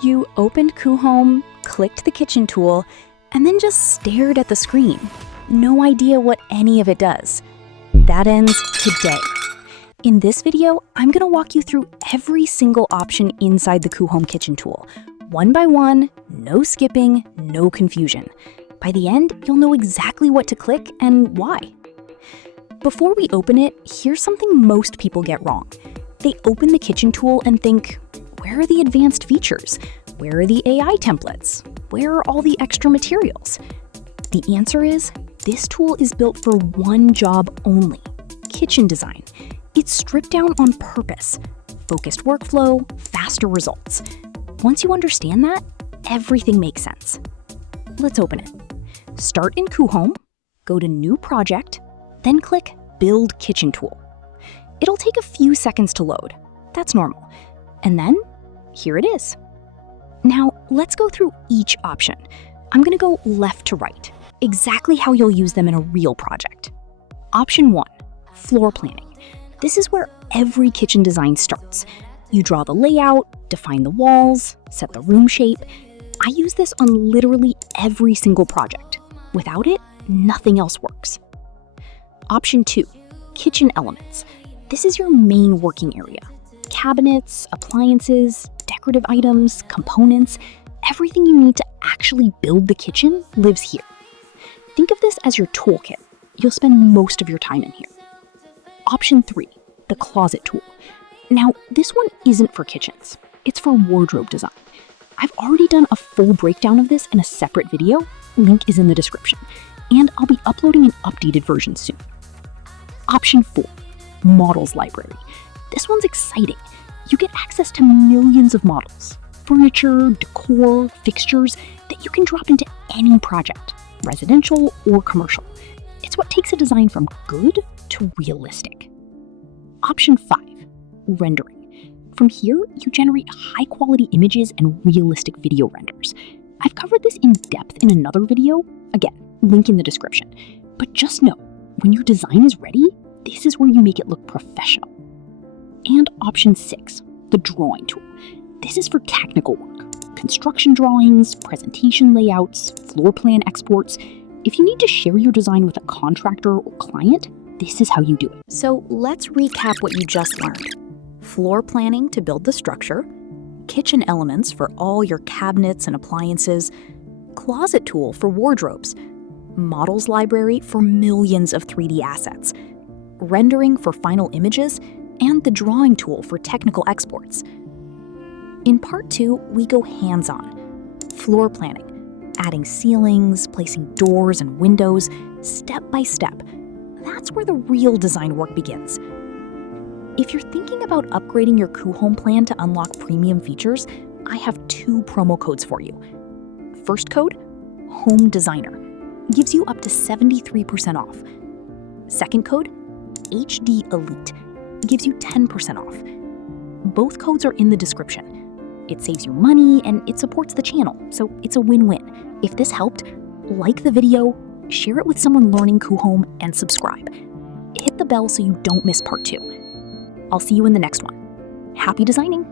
You opened Coohom, clicked the kitchen tool, and then just stared at the screen. No idea what any of it does. That ends today. In this video, I'm gonna walk you through every single option inside the Coohom Kitchen Tool. One by one, no skipping, no confusion. By the end, you'll know exactly what to click and why. Before we open it, here's something most people get wrong. They open the kitchen tool and think, where are the advanced features? Where are the AI templates? Where are all the extra materials? The answer is, this tool is built for one job only, kitchen design. It's stripped down on purpose. Focused workflow, faster results. Once you understand that, everything makes sense. Let's open it. Start in Coohom, go to New Project, then click Build Kitchen Tool. It'll take a few seconds to load. That's normal. And then, here it is. Now, let's go through each option. I'm gonna go left to right, exactly how you'll use them in a real project. Option 1, floor planning. This is where every kitchen design starts. You draw the layout, define the walls, set the room shape. I use this on literally every single project. Without it, nothing else works. Option 2, kitchen elements. This is your main working area. Cabinets, appliances, decorative items, components, everything you need to actually build the kitchen lives here. Think of this as your toolkit. You'll spend most of your time in here. Option 3, the closet tool. Now, this one isn't for kitchens. It's for wardrobe design. I've already done a full breakdown of this in a separate video. Link is in the description. And I'll be uploading an updated version soon. Option 4, models library. This one's exciting. You get access to millions of models, furniture, decor, fixtures that you can drop into any project, residential or commercial. It's what takes a design from good to realistic. Option 5, rendering. From here, you generate high-quality images and realistic video renders. I've covered this in depth in another video. Again, link in the description. But just know, when your design is ready, this is where you make it look professional. And option 6, the drawing tool. This is for technical work. Construction drawings, presentation layouts, floor plan exports. If you need to share your design with a contractor or client, this is how you do it. So let's recap what you just learned. Floor planning to build the structure, kitchen elements for all your cabinets and appliances, closet tool for wardrobes, models library for millions of 3D assets, rendering for final images, and the drawing tool for technical exports. In part 2, we go hands-on. Floor planning, adding ceilings, placing doors and windows, step by step. That's where the real design work begins. If you're thinking about upgrading your Coohom plan to unlock premium features, I have 2 promo codes for you. First code, Home Designer, gives you up to 73% off. Second code, HD Elite, gives you 10% off. Both codes are in the description. It saves you money and it supports the channel, so it's a win-win. If this helped, like the video, share it with someone learning Coohom, and subscribe. Hit the bell so you don't miss part 2. I'll see you in the next one. Happy designing!